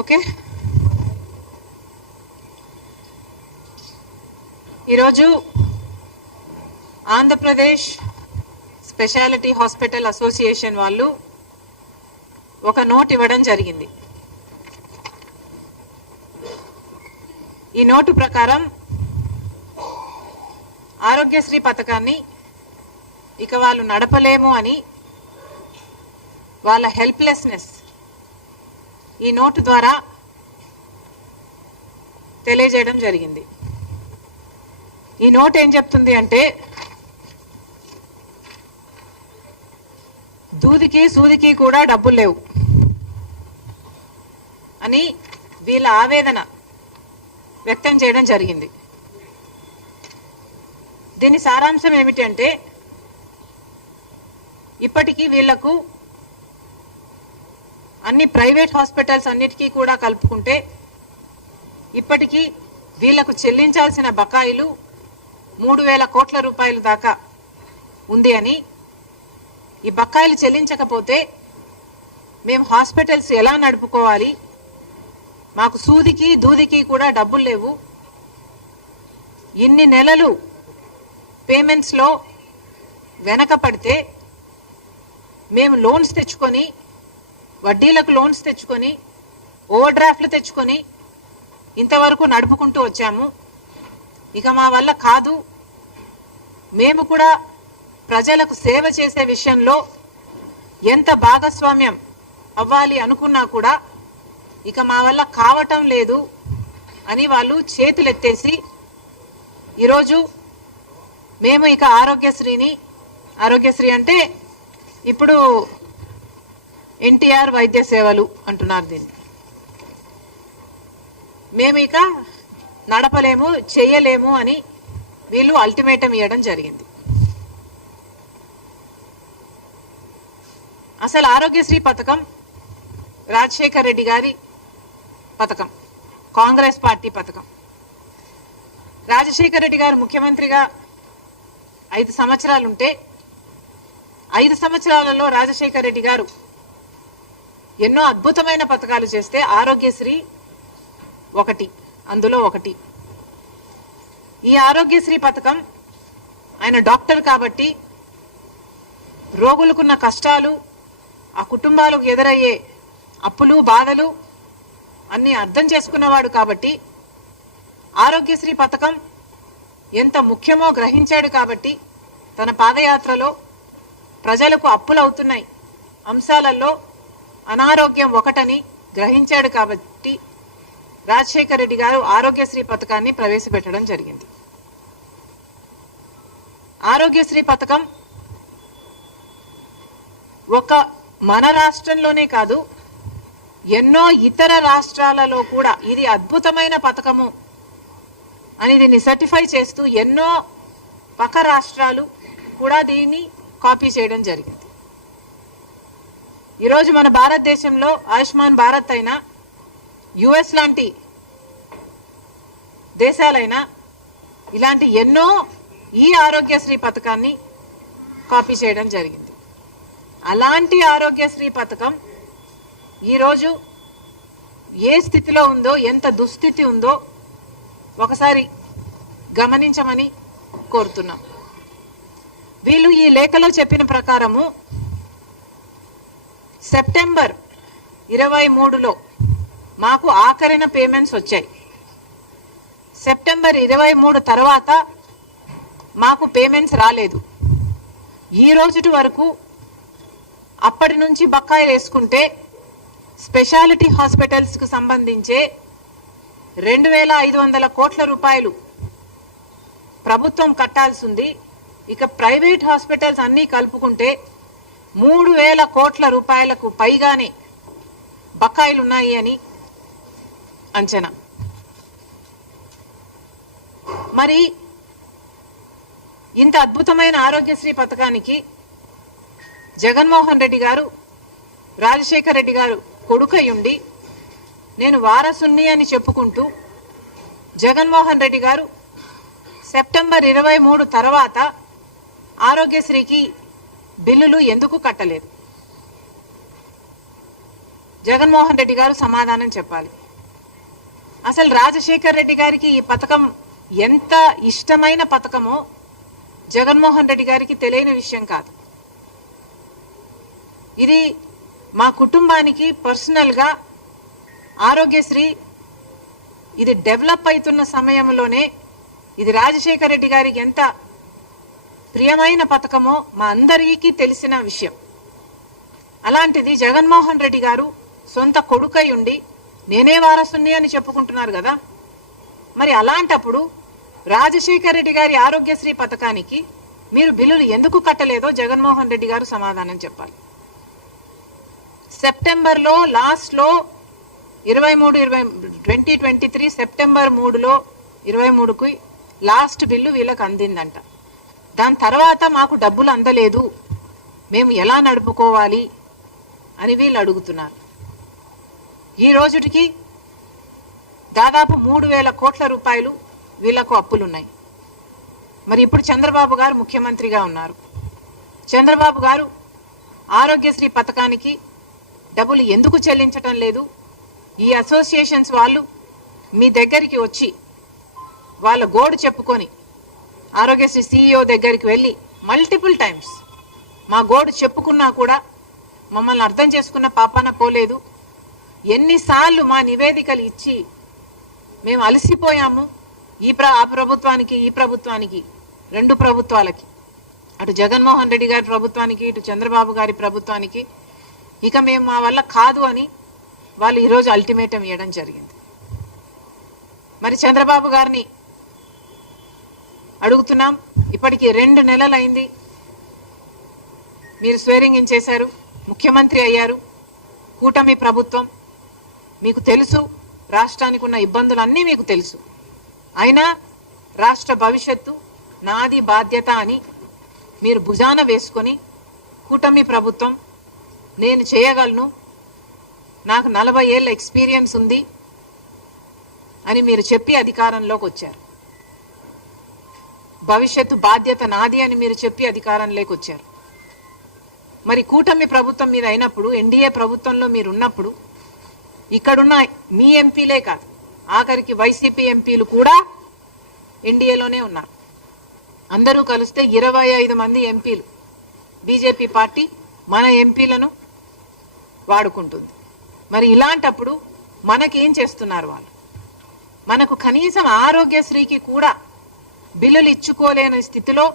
Okay, ఈరోజు Andhra Pradesh speciality hospital association వాళ్ళు ఒక నోట్ ఇవ్వడం జరిగింది. ఈ నోటు ప్రకారం ఆరోగ్యశ్రీ పథకాన్ని ఇక వాళ్ళు నడపలేము అని వాళ్ళ హెల్ప్లెస్నెస్ ఈ నోటు ద్వారా తెలియజేయడం జరిగింది. ఈ నోట్ ఏం చెప్తుంది అంటే, దూదికి సూదికి కూడా డబ్బులు లేవు అని వీళ్ళ ఆవేదన వ్యక్తం చేయడం జరిగింది. దీని సారాంశం ఏమిటి అంటే, ఇప్పటికీ వీళ్లకు అన్ని ప్రైవేట్ హాస్పిటల్స్ అన్నిటికీ కూడా కలుపుకుంటే ఇప్పటికీ వీళ్లకు చెల్లించాల్సిన బకాయిలు 3,000 కోట్ల రూపాయల దాకా ఉంది అని, ఈ బకాయిలు చెల్లించకపోతే మేము హాస్పిటల్స్ ఎలా నడుపుకోవాలి, మాకు సూదికి దూదికి కూడా డబ్బులు లేవు, ఇన్ని నెలలు పేమెంట్స్లో వెనక పడితే మేము లోన్స్ తెచ్చుకొని, వడ్డీలకు లోన్స్ తెచ్చుకొని, ఓవర్ డ్రాఫ్ట్లు తెచ్చుకొని ఇంతవరకు నడుపుకుంటూ వచ్చాము. ఇక మా వల్ల కాదు, మేము కూడా ప్రజలకు సేవ చేసే విషయంలో ఎంత భాగస్వామ్యం అవ్వాలి అనుకున్నా కూడా ఇక మా వల్ల కావటం లేదు అని వాళ్ళు చేతులెత్తేసి ఈరోజు మేము ఇక ఆరోగ్యశ్రీ అంటే ఇప్పుడు ఎన్టీఆర్ వైద్య సేవలు అంటున్నారు, దీన్ని మేము ఇక నడపలేము, చేయలేము అని వీళ్ళు అల్టిమేటం ఇవ్వడం జరిగింది. అసలు ఆరోగ్యశ్రీ పథకం రాజశేఖర్ రెడ్డి గారి పథకం, కాంగ్రెస్ పార్టీ పథకం. రాజశేఖర్ రెడ్డి గారు ముఖ్యమంత్రిగా 5 సంవత్సరాలుంటే 5 సంవత్సరాలలో రాజశేఖర్ రెడ్డి గారు ఎన్నో అద్భుతమైన పథకాలు చేస్తే ఆరోగ్యశ్రీ అందులో ఒకటి. ఈ ఆరోగ్యశ్రీ పథకం ఆయన డాక్టర్ కాబట్టి రోగులకున్న కష్టాలు, ఆ కుటుంబాలకు ఎదురయ్యే అప్పులు బాధలు అన్ని అర్థం చేసుకున్నవాడు కాబట్టి ఆరోగ్యశ్రీ పథకం ఎంత ముఖ్యమో గ్రహించాడు కాబట్టి తన పాదయాత్రలో ప్రజలకు అప్పులు అవుతున్నాయి అంశాలలో అనారోగ్యం ఒకటని గ్రహించాడు కాబట్టి రాజశేఖర్ రెడ్డి గారు ఆరోగ్యశ్రీ పథకాన్ని ప్రవేశపెట్టడం జరిగింది. ఆరోగ్యశ్రీ పథకం ఒక మన రాష్ట్రంలోనే కాదు, ఎన్నో ఇతర రాష్ట్రాలలో కూడా ఇది అద్భుతమైన పథకము అని దీన్ని సర్టిఫై చేస్తూ ఎన్నో పక్క రాష్ట్రాలు కూడా దీన్ని కాపీ చేయడం జరిగింది. ఈరోజు మన భారతదేశంలో ఆయుష్మాన్ భారత్ అయినా, యుఎస్ లాంటి దేశాలైనా ఇలాంటి ఎన్నో ఈ ఆరోగ్యశ్రీ పథకాన్ని కాపీ చేయడం జరిగింది. అలాంటి ఆరోగ్యశ్రీ పథకం ఈరోజు ఏ స్థితిలో ఉందో, ఎంత దుస్థితి ఉందో ఒకసారి గమనించమని కోరుతున్నాం. వీళ్ళు ఈ లేఖలో చెప్పిన ప్రకారము సెప్టెంబర్ 23లో మాకు ఆఖరిన పేమెంట్స్ వచ్చాయి. సెప్టెంబర్ 23 తర్వాత మాకు పేమెంట్స్ రాలేదు. ఈ రోజుటి వరకు అప్పటి నుంచి బకాయిలు వేసుకుంటే స్పెషాలిటీ హాస్పిటల్స్కు సంబంధించే 2,500 కోట్ల రూపాయలు ప్రభుత్వం కట్టాల్సి ఉంది. ఇక ప్రైవేట్ హాస్పిటల్స్ అన్నీ కలుపుకుంటే 3,000 కోట్ల రూపాయలకు పైగానే బకాయిలు ఉన్నాయి అని అంచనా. మరి ఇంత అద్భుతమైన ఆరోగ్యశ్రీ పథకానికి జగన్మోహన్ రెడ్డి గారు, రాజశేఖర్ రెడ్డి గారు కొడుకయ్యుండి నేను వారసుని అని చెప్పుకుంటూ జగన్మోహన్ రెడ్డి గారు సెప్టెంబర్ 23 తర్వాత ఆరోగ్యశ్రీకి బిల్లులు ఎందుకు కట్టలేదు? జగన్మోహన్ రెడ్డి గారు సమాధానం చెప్పాలి. అసలు రాజశేఖర్ రెడ్డి గారికి ఈ పథకం ఎంత ఇష్టమైన పథకమో జగన్మోహన్ రెడ్డి గారికి తెలియని విషయం కాదు. ఇది మా కుటుంబానికి పర్సనల్గా ఆరోగ్యశ్రీ ఇది డెవలప్ అవుతున్న సమయంలోనే ఇది రాజశేఖర్ రెడ్డి గారికి ఎంత ప్రియమైన పథకమో మా అందరికీ తెలిసిన విషయం. అలాంటిది జగన్మోహన్ రెడ్డి గారు సొంత కొడుకై ఉండి నేనే వారసుని అని చెప్పుకుంటున్నారు కదా. మరి అలాంటప్పుడు రాజశేఖర్ రెడ్డి గారి ఆరోగ్యశ్రీ పథకానికి మీరు బిల్లులు ఎందుకు కట్టలేదో జగన్మోహన్ రెడ్డి గారు సమాధానం చెప్పాలి. సెప్టెంబర్లో లాస్ట్లో 2023 సెప్టెంబర్ 3లో 23కి లాస్ట్ బిల్లు వీళ్ళకి అందిందంట. దాని తర్వాత మాకు డబ్బులు అందలేదు, మేము ఎలా నడుపుకోవాలి అని వీళ్ళు అడుగుతున్నారు. ఈ రోజుటికి దాదాపు 3,000 కోట్ల రూపాయలు వీళ్లకు అప్పులున్నాయి. మరి ఇప్పుడు చంద్రబాబు గారు ముఖ్యమంత్రిగా ఉన్నారు. చంద్రబాబు గారు ఆరోగ్యశ్రీ పథకానికి డబ్బులు ఎందుకు చెల్లించటం లేదు? ఈ అసోసియేషన్స్ వాళ్ళు మీ దగ్గరికి వచ్చి వాళ్ళ గోడు చెప్పుకొని ఆరోగ్యశ్రీ CEO దగ్గరికి వెళ్ళి మల్టిపుల్ టైమ్స్ మా గోడు చెప్పుకున్నా కూడా మమ్మల్ని అర్థం చేసుకున్న పాపాన పోలేదు. ఎన్నిసార్లు మా నివేదికలు ఇచ్చి మేము అలసిపోయాము. ఆ ప్రభుత్వానికి ఈ ప్రభుత్వానికి, రెండు ప్రభుత్వాలకి, అటు జగన్మోహన్ రెడ్డి గారి ప్రభుత్వానికి ఇటు చంద్రబాబు గారి ప్రభుత్వానికి ఇక మేము మా వల్ల కాదు అని వాళ్ళు ఈరోజు అల్టిమేటం ఇవ్వడం జరిగింది. మరి చంద్రబాబు గారిని అడుగుతున్నాం, ఇప్పటికి 2 నెలలైంది మీరు స్వేరింగ్ ఇన్ చేశారు, ముఖ్యమంత్రి అయ్యారు, కూటమి ప్రభుత్వం, మీకు తెలుసు రాష్ట్రానికి ఉన్న ఇబ్బందులన్నీ మీకు తెలుసు. అయినా రాష్ట్ర భవిష్యత్తు నాది బాధ్యత అని మీరు భుజాన వేసుకొని కూటమి ప్రభుత్వం నేను చేయగలను, నాకు 40 ఏళ్ళ ఎక్స్పీరియన్స్ ఉంది అని మీరు చెప్పి అధికారంలోకి వచ్చారు. భవిష్యత్తు బాధ్యత నాది అని మీరు చెప్పి అధికారంలోకి వచ్చారు. మరి కూటమి ప్రభుత్వం మీద అయినప్పుడు, ఎన్డీఏ ప్రభుత్వంలో మీరు ఉన్నప్పుడు ఇక్కడున్న మీ ఎంపీలే కాదు, ఆఖరికి వైసీపీ ఎంపీలు కూడా ఎన్డీఏలోనే ఉన్నారు. అందరూ కలిస్తే 25 మంది ఎంపీలు. బీజేపీ పార్టీ మన ఎంపీలను వాడుకుంటుంది. మరి ఇలాంటప్పుడు మనకేం చేస్తున్నారు వాళ్ళు? మనకు కనీసం ఆరోగ్యశ్రీకి కూడా బిల్లులు ఇచ్చుకోలేని స్థితిలో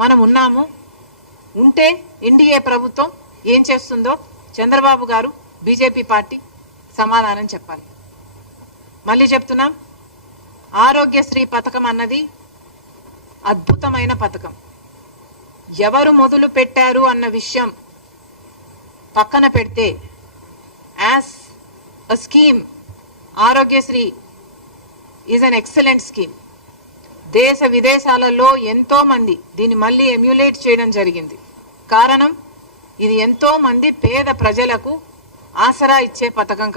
మనం ఉన్నాము. ఉంటే ఎన్డీఏ ప్రభుత్వం ఏం చేస్తుందో చంద్రబాబు గారు, బీజేపీ పార్టీ సమాధానం చెప్పాలి. మళ్ళీ చెప్తున్నాం, ఆరోగ్యశ్రీ పథకం అన్నది అద్భుతమైన పథకం. ఎవరు మొదలు పెట్టారు అన్న విషయం పక్కన పెడితే, as a scheme Aarogyasri is an excellent scheme. దేశ విదేశాలలో ఎంతో మంది దీన్ని మళ్ళీ ఎమ్యులేట్ చేయడం జరిగింది. కారణం, ఇది ఎంతో మంది పేద ప్రజలకు ఆసరా ఇచ్చే పథకం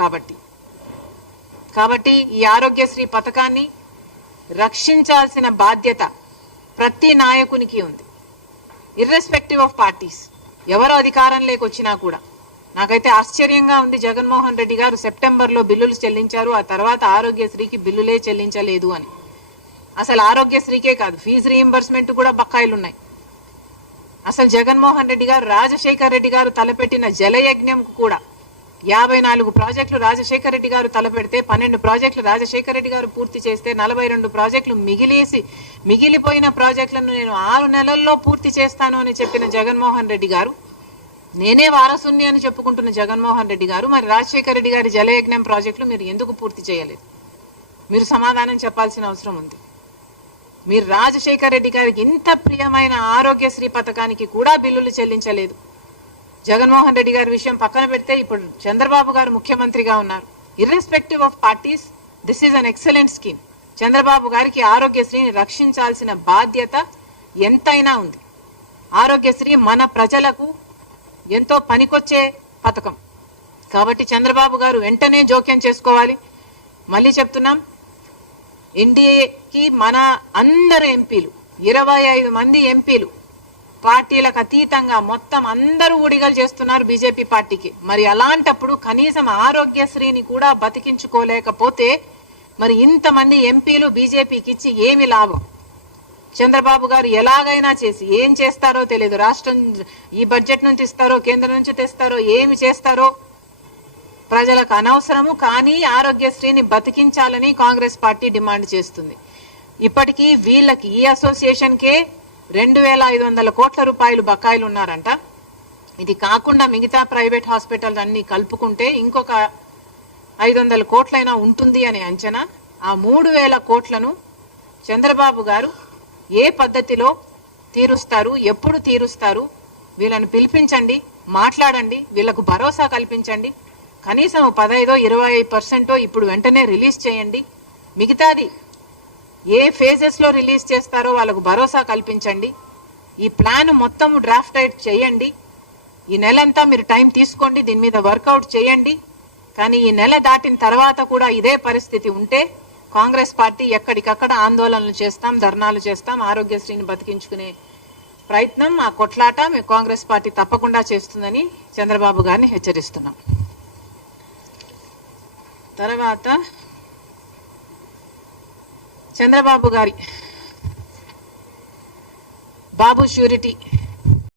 కాబట్టి ఈ ఆరోగ్యశ్రీ పథకాన్ని రక్షించాల్సిన బాధ్యత ప్రతి నాయకునికి ఉంది, ఇర్రెస్పెక్టివ్ ఆఫ్ పార్టీస్. ఎవరు అధికారంలోకి వచ్చినా కూడా. నాకైతే ఆశ్చర్యంగా ఉంది, జగన్మోహన్ రెడ్డి గారు సెప్టెంబర్లో బిల్లులు చెల్లించారు, ఆ తర్వాత ఆరోగ్యశ్రీకి బిల్లులే చెల్లించలేదు అని. అసలు ఆరోగ్యశ్రీకే కాదు, ఫీజు రీయింబర్స్మెంట్ కూడా బకాయిలు ఉన్నాయి. అసలు జగన్మోహన్ రెడ్డి గారు, రాజశేఖర్ రెడ్డి గారు తలపెట్టిన జలయజ్ఞంకు కూడా 54 ప్రాజెక్టులు రాజశేఖర్ రెడ్డి గారు తలపెడితే 12 ప్రాజెక్టులు రాజశేఖర్ రెడ్డి గారు పూర్తి చేస్తే 42 ప్రాజెక్టులు మిగిలిపోయిన ప్రాజెక్టులను నేను 6 నెలల్లో పూర్తి చేస్తాను అని చెప్పిన జగన్మోహన్ రెడ్డి గారు, నేనే వారసుని అని చెప్పుకుంటున్న జగన్మోహన్ రెడ్డి గారు, మరి రాజశేఖర్ రెడ్డి గారి జలయజ్ఞం ప్రాజెక్టులు మీరు ఎందుకు పూర్తి చేయలేదు? మీరు సమాధానం చెప్పాల్సిన అవసరం ఉంది. మీరు రాజశేఖర్ రెడ్డి గారికి ఇంత ప్రియమైన ఆరోగ్యశ్రీ పథకానికి కూడా బిల్లులు చెల్లించలేదు. జగన్మోహన్ రెడ్డి గారి విషయం పక్కన పెడితే ఇప్పుడు చంద్రబాబు గారు ముఖ్యమంత్రిగా ఉన్నారు. Irrespective of parties, this is an excellent scheme. Chandrababu గారికి ఆరోగ్యశ్రీని రక్షించాల్సిన బాధ్యత ఎంతైనా ఉంది. ఆరోగ్యశ్రీ మన ప్రజలకు ఎంతో పనికొచ్చే పథకం కాబట్టి చంద్రబాబు గారు వెంటనే జోక్యం చేసుకోవాలి. మళ్ళీ చెప్తున్నాం, ఎన్డీఏకి మన అందరు ఎంపీలు 25 మంది ఎంపీలు పార్టీలకు అతీతంగా మొత్తం అందరూ ఊడిగలు చేస్తున్నారు బీజేపీ పార్టీకి. మరి అలాంటప్పుడు కనీసం ఆరోగ్యశ్రీని కూడా బతికించుకోలేకపోతే మరి ఇంతమంది ఎంపీలు బీజేపీకి ఇచ్చి ఏమి లాభం? చంద్రబాబు గారు ఎలాగైనా చేసి ఏం చేస్తారో తెలియదు. రాష్ట్రం ఈ బడ్జెట్ నుంచి ఇస్తారో కేంద్రం నుంచి తెస్తారో ఏమి చేస్తారో ప్రజలకు అనవసరము. కానీ ఆరోగ్యశ్రీని బతికించాలని కాంగ్రెస్ పార్టీ డిమాండ్ చేస్తుంది. ఇప్పటికీ వీళ్ళకి ఈ అసోసియేషన్కే 2,500 కోట్ల రూపాయలు బకాయిలు ఉన్నారంట. ఇది కాకుండా మిగతా ప్రైవేట్ హాస్పిటల్ అన్ని కలుపుకుంటే ఇంకొక 500 కోట్లైనా ఉంటుంది అనే అంచనా. ఆ 3,000 కోట్లను చంద్రబాబు గారు ఏ పద్ధతిలో తీరుస్తారు, ఎప్పుడు తీరుస్తారు? వీళ్ళని పిలిపించండి, మాట్లాడండి, వీళ్ళకు భరోసా కల్పించండి. కనీసం 15-20% ఇప్పుడు వెంటనే రిలీజ్ చేయండి. మిగతాది ఏ ఫేజెస్లో రిలీజ్ చేస్తారో వాళ్ళకు భరోసా కల్పించండి. ఈ ప్లాన్ మొత్తం డ్రాఫ్ట్ అవుట్ చేయండి. ఈ నెలంతా మీరు టైం తీసుకోండి, దీని మీద వర్కౌట్ చేయండి. కానీ ఈ నెల దాటిన తర్వాత కూడా ఇదే పరిస్థితి ఉంటే కాంగ్రెస్ పార్టీ ఎక్కడికక్కడ ఆందోళనలు చేస్తాం, ధర్నాలు చేస్తాం. ఆరోగ్యశ్రీని బతికించుకునే ప్రయత్నం, ఆ కొట్లాట మేము కాంగ్రెస్ పార్టీ తప్పకుండా చేస్తుందని చంద్రబాబు గారిని హెచ్చరిస్తున్నాం. తర్వాత చంద్రబాబు గారి బాబు ష్యూరిటీ